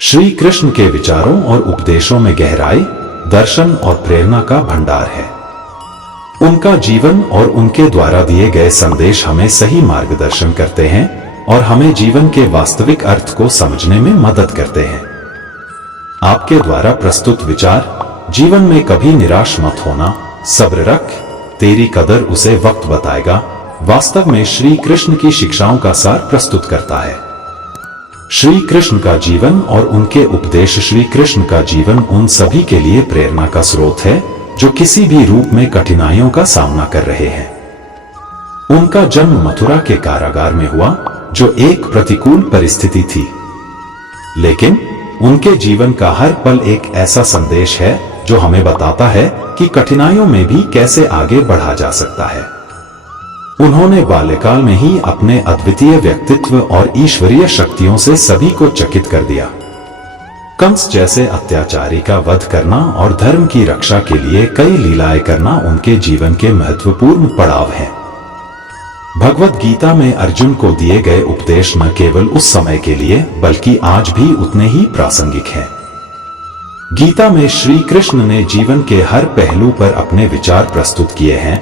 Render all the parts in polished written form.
श्री कृष्ण के विचारों और उपदेशों में गहराई, दर्शन और प्रेरणा का भंडार है। उनका जीवन और उनके द्वारा दिए गए संदेश हमें सही मार्गदर्शन करते हैं और हमें जीवन के वास्तविक अर्थ को समझने में मदद करते हैं। आपके द्वारा प्रस्तुत विचार जीवन में कभी निराश मत होना, सब्र रख, तेरी कदर उसे वक्त बताएगा, वास्तव में श्री कृष्ण की शिक्षाओं का सार प्रस्तुत करता है। श्री कृष्ण का जीवन और उनके उपदेश श्री कृष्ण का जीवन उन सभी के लिए प्रेरणा का स्रोत है जो किसी भी रूप में कठिनाइयों का सामना कर रहे हैं। उनका जन्म मथुरा के कारागार में हुआ, जो एक प्रतिकूल परिस्थिति थी, लेकिन उनके जीवन का हर पल एक ऐसा संदेश है जो हमें बताता है कि कठिनाइयों में भी कैसे आगे बढ़ा जा सकता है। उन्होंने बाल्यकाल में ही अपने अद्वितीय व्यक्तित्व और ईश्वरीय शक्तियों से सभी को चकित कर दिया। कंस जैसे अत्याचारी का वध करना और धर्म की रक्षा के लिए कई लीलाएं करना उनके जीवन के महत्वपूर्ण पड़ाव हैं। भगवद गीता में अर्जुन को दिए गए उपदेश न केवल उस समय के लिए बल्कि आज भी उतने ही प्रासंगिक हैं। गीता में श्री कृष्ण ने जीवन के हर पहलू पर अपने विचार प्रस्तुत किए हैं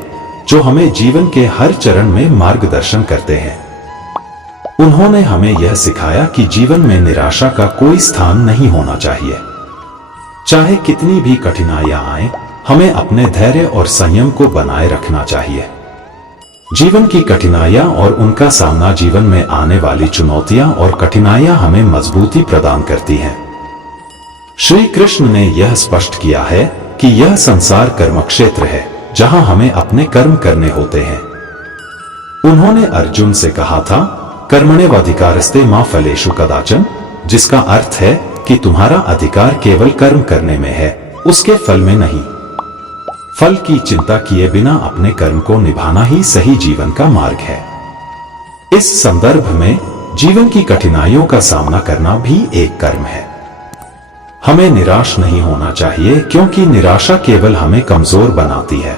जो हमें जीवन के हर चरण में मार्गदर्शन करते हैं। उन्होंने हमें यह सिखाया कि जीवन में निराशा का कोई स्थान नहीं होना चाहिए। चाहे कितनी भी कठिनाइयां आए, हमें अपने धैर्य और संयम को बनाए रखना चाहिए। जीवन की कठिनाइयां और उनका सामना, जीवन में आने वाली चुनौतियां और कठिनाइयां हमें मजबूती प्रदान करती हैं। श्री कृष्ण ने यह स्पष्ट किया है कि यह संसार कर्मक्षेत्र है जहां हमें अपने कर्म करने होते हैं। उन्होंने अर्जुन से कहा था, कर्मण्येवाधिकारस्ते मा फलेषु कदाचन, जिसका अर्थ है कि तुम्हारा अधिकार केवल कर्म करने में है, उसके फल में नहीं। फल की चिंता किए बिना अपने कर्म को निभाना ही सही जीवन का मार्ग है। इस संदर्भ में जीवन की कठिनाइयों का सामना करना भी एक कर्म है। हमें निराश नहीं होना चाहिए क्योंकि निराशा केवल हमें कमजोर बनाती है।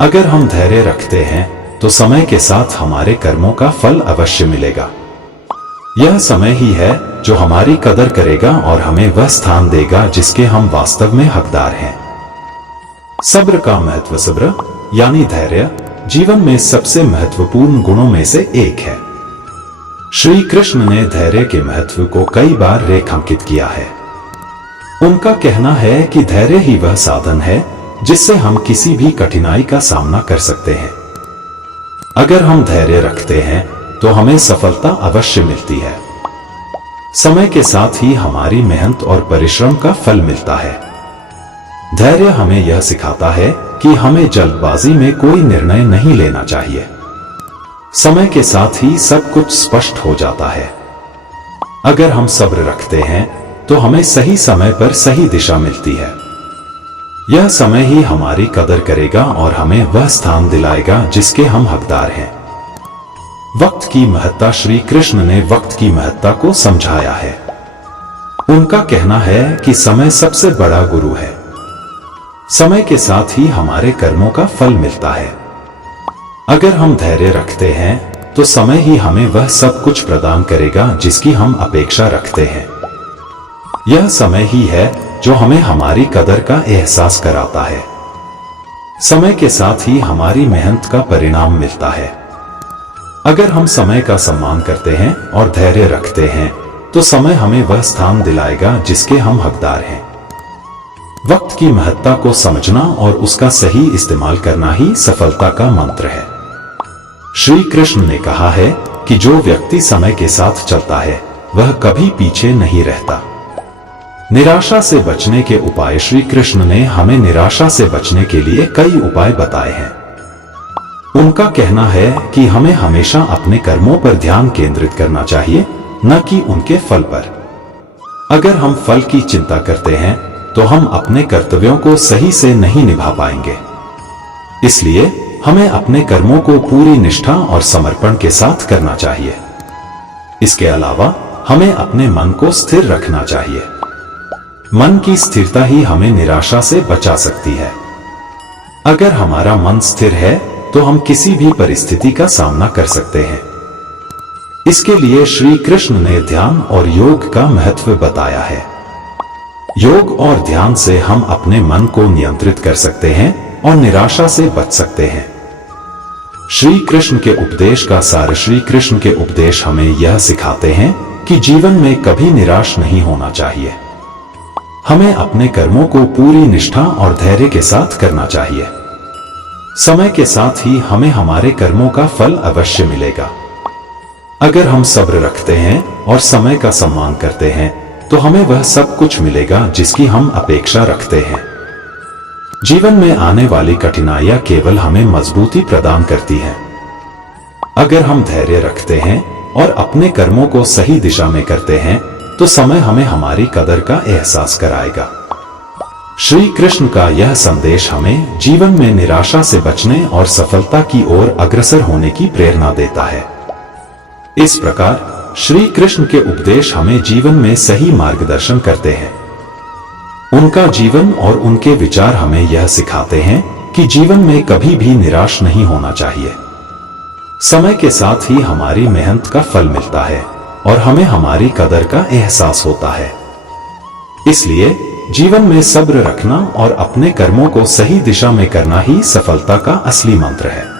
अगर हम धैर्य रखते हैं तो समय के साथ हमारे कर्मों का फल अवश्य मिलेगा। यह समय ही है जो हमारी कदर करेगा और हमें वह स्थान देगा जिसके हम वास्तव में हकदार हैं। सब्र का महत्व, सब्र यानी धैर्य, जीवन में सबसे महत्वपूर्ण गुणों में से एक है। श्री कृष्ण ने धैर्य के महत्व को कई बार रेखांकित किया है। उनका कहना है कि धैर्य ही वह साधन है जिससे हम किसी भी कठिनाई का सामना कर सकते हैं। अगर हम धैर्य रखते हैं तो हमें सफलता अवश्य मिलती है। समय के साथ ही हमारी मेहनत और परिश्रम का फल मिलता है। धैर्य हमें यह सिखाता है कि हमें जल्दबाजी में कोई निर्णय नहीं लेना चाहिए। समय के साथ ही सब कुछ स्पष्ट हो जाता है। अगर हम सब्र रखते हैं तो हमें सही समय पर सही दिशा मिलती है। यह समय ही हमारी कदर करेगा और हमें वह स्थान दिलाएगा जिसके हम हकदार हैं। वक्त की महत्ता, श्री कृष्ण ने वक्त की महत्ता को समझाया है। उनका कहना है कि समय सबसे बड़ा गुरु है। समय के साथ ही हमारे कर्मों का फल मिलता है। अगर हम धैर्य रखते हैं तो समय ही हमें वह सब कुछ प्रदान करेगा जिसकी हम अपेक्षा रखते हैं। यह समय ही है जो हमें हमारी कदर का एहसास कराता है। समय के साथ ही हमारी मेहनत का परिणाम मिलता है। अगर हम समय का सम्मान करते हैं और धैर्य रखते हैं तो समय हमें वह स्थान दिलाएगा जिसके हम हकदार हैं। वक्त की महत्ता को समझना और उसका सही इस्तेमाल करना ही सफलता का मंत्र है। श्री कृष्ण ने कहा है कि जो व्यक्ति समय के साथ चलता है वह कभी पीछे नहीं रहता। निराशा से बचने के उपाय, श्री कृष्ण ने हमें निराशा से बचने के लिए कई उपाय बताए हैं। उनका कहना है कि हमें हमेशा अपने कर्मों पर ध्यान केंद्रित करना चाहिए, न कि उनके फल पर। अगर हम फल की चिंता करते हैं तो हम अपने कर्तव्यों को सही से नहीं निभा पाएंगे। इसलिए हमें अपने कर्मों को पूरी निष्ठा और समर्पण के साथ करना चाहिए। इसके अलावा हमें अपने मन को स्थिर रखना चाहिए। मन की स्थिरता ही हमें निराशा से बचा सकती है। अगर हमारा मन स्थिर है तो हम किसी भी परिस्थिति का सामना कर सकते हैं। इसके लिए श्री कृष्ण ने ध्यान और योग का महत्व बताया है। योग और ध्यान से हम अपने मन को नियंत्रित कर सकते हैं और निराशा से बच सकते हैं। श्री कृष्ण के उपदेश का सार। श्री कृष्ण के उपदेश हमें यह सिखाते हैं कि जीवन में कभी निराश नहीं होना चाहिए। हमें अपने कर्मों को पूरी निष्ठा और धैर्य के साथ करना चाहिए। समय के साथ ही हमें हमारे कर्मों का फल अवश्य मिलेगा। अगर हम सब्र रखते हैं और समय का सम्मान करते हैं तो हमें वह सब कुछ मिलेगा जिसकी हम अपेक्षा रखते हैं। जीवन में आने वाली कठिनाइयां केवल हमें मजबूती प्रदान करती हैं। अगर हम धैर्य रखते हैं और अपने कर्मों को सही दिशा में करते हैं तो समय हमें हमारी कदर का एहसास कराएगा। श्री कृष्ण का यह संदेश हमें जीवन में निराशा से बचने और सफलता की ओर अग्रसर होने की प्रेरणा देता है। इस प्रकार श्री कृष्ण के उपदेश हमें जीवन में सही मार्गदर्शन करते हैं। उनका जीवन और उनके विचार हमें यह सिखाते हैं कि जीवन में कभी भी निराश नहीं होना चाहिए। समय के साथ ही हमारी मेहनत का फल मिलता है और हमें हमारी कदर का एहसास होता है। इसलिए जीवन में सब्र रखना और अपने कर्मों को सही दिशा में करना ही सफलता का असली मंत्र है।